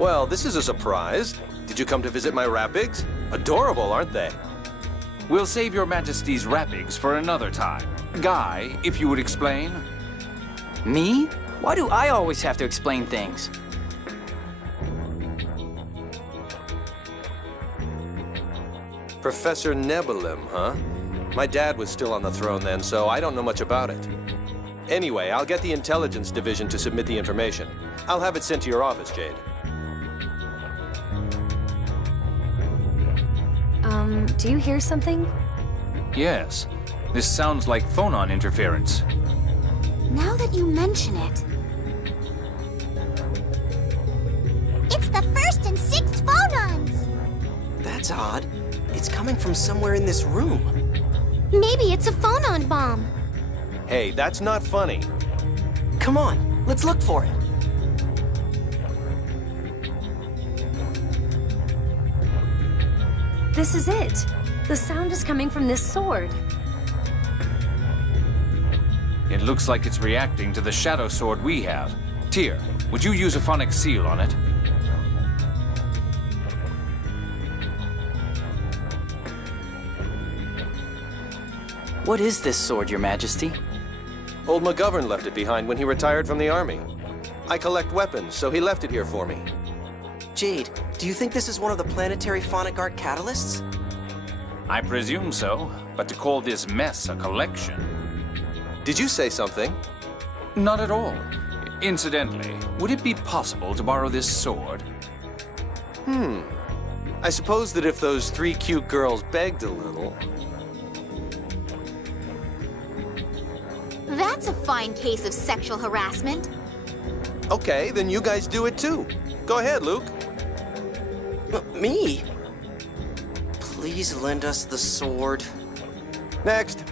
Well, this is a surprise. Did you come to visit my rapigs? Adorable, aren't they? We'll save your Majesty's rapigs for another time. Guy, if you would explain. Me? Why do I always have to explain things? Professor Nebulim, huh? My dad was still on the throne then, so I don't know much about it. Anyway, I'll get the intelligence division to submit the information. I'll have it sent to your office, Jade. Do you hear something? Yes. This sounds like phonon interference. Now that you mention it... It's the 1st and 6th phonons! That's odd. It's coming from somewhere in this room. Maybe it's a phonon bomb. Hey, that's not funny. Come on, let's look for it. This is it. The sound is coming from this sword. It looks like it's reacting to the shadow sword we have. Tyr, would you use a phonic seal on it? What is this sword, Your Majesty? Old McGovern left it behind when he retired from the army. I collect weapons, so he left it here for me. Jade, do you think this is one of the planetary phonic art catalysts? I presume so, but to call this mess a collection... Did you say something? Not at all. Incidentally, would it be possible to borrow this sword? I suppose that if those 3 cute girls begged a little... That's a fine case of sexual harassment. Okay, then you guys do it too. Go ahead, Luke. Me? Please lend us the sword. Next.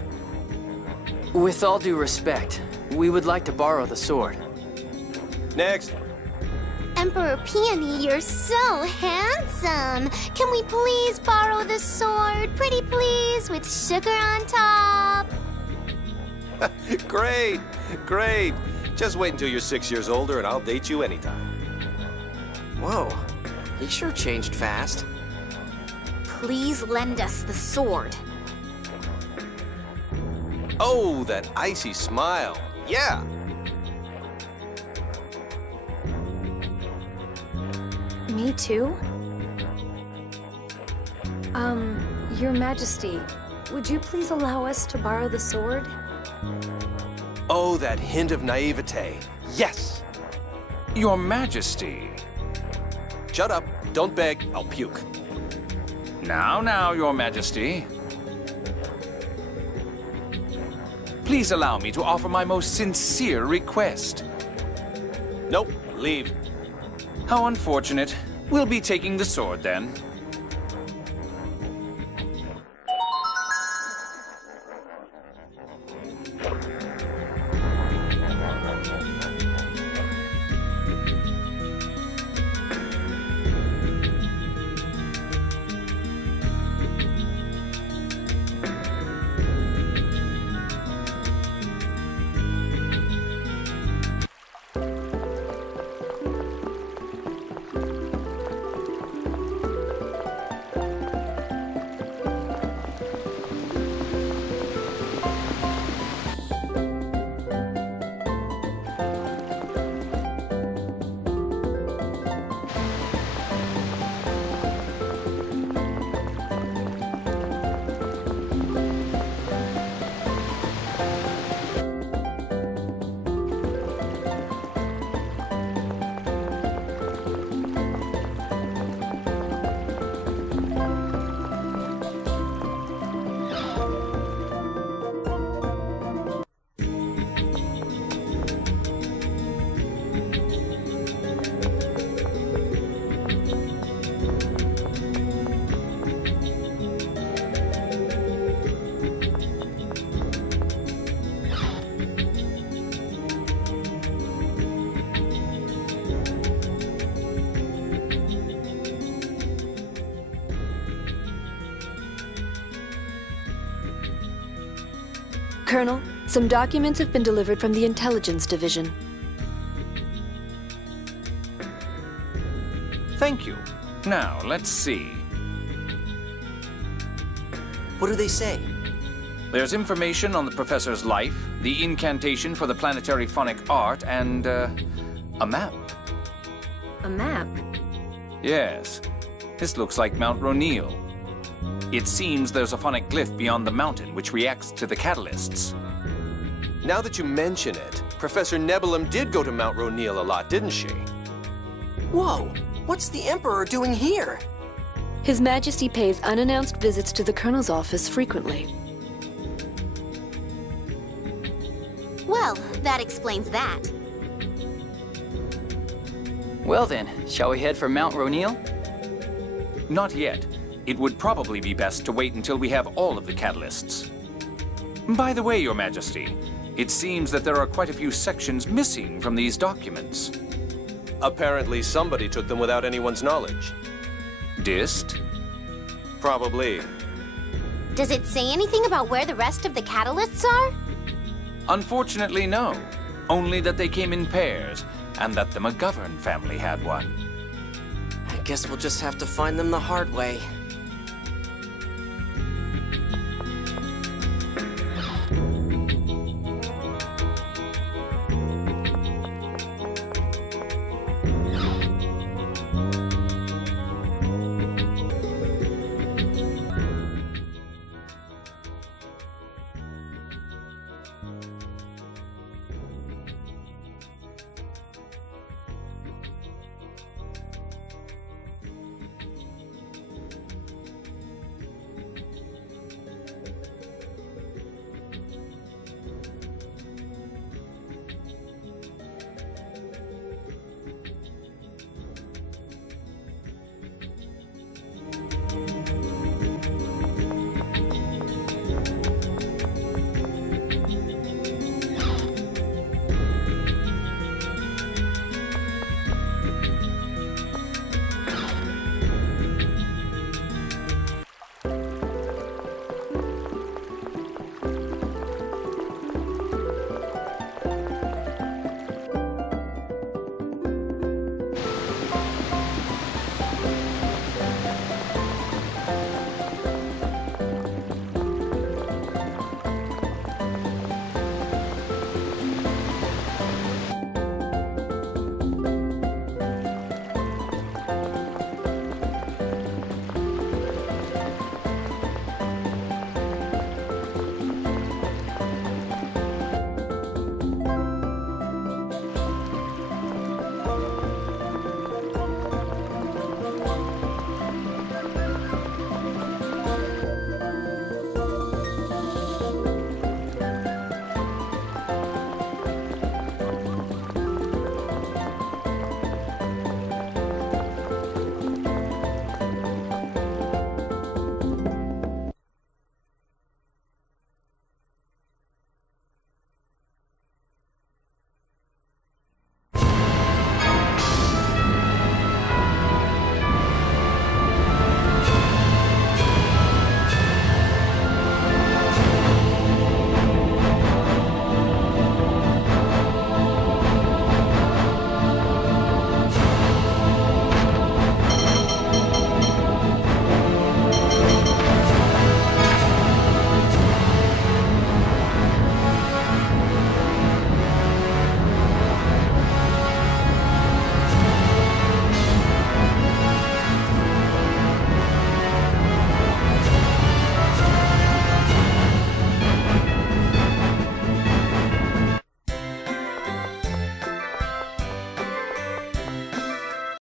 With all due respect, we would like to borrow the sword. Next. Emperor Peony, you're so handsome. Can we please borrow the sword? Pretty please, with sugar on top. Great, great. Just wait until you're 6 years older and I'll date you anytime. Whoa, he sure changed fast. Please lend us the sword. Oh, that icy smile. Yeah. Me too? Your Majesty, would you please allow us to borrow the sword? Oh, that hint of naivete. Yes. Your Majesty. Shut up. Don't beg. I'll puke. Now, Your Majesty. Please allow me to offer my most sincere request. Nope. Leave. How unfortunate. We'll be taking the sword then. Colonel, some documents have been delivered from the Intelligence Division. Thank you. Now, let's see. What do they say? There's information on the professor's life, the incantation for the planetary phonic art, and, a map. A map? Yes. This looks like Mount Ronil. It seems there's a phonic glyph beyond the mountain which reacts to the catalysts. Now that you mention it, Professor Nebulum did go to Mount Ronil a lot, didn't she? Whoa! What's the Emperor doing here? His Majesty pays unannounced visits to the Colonel's office frequently. Well, that explains that. Well then, shall we head for Mount Ronil? Not yet. It would probably be best to wait until we have all of the catalysts. By the way, Your Majesty, it seems that there are quite a few sections missing from these documents. Apparently somebody took them without anyone's knowledge. Dist? Probably. Does it say anything about where the rest of the catalysts are? Unfortunately, no. Only that they came in pairs, and that the McGovern family had one. I guess we'll just have to find them the hard way.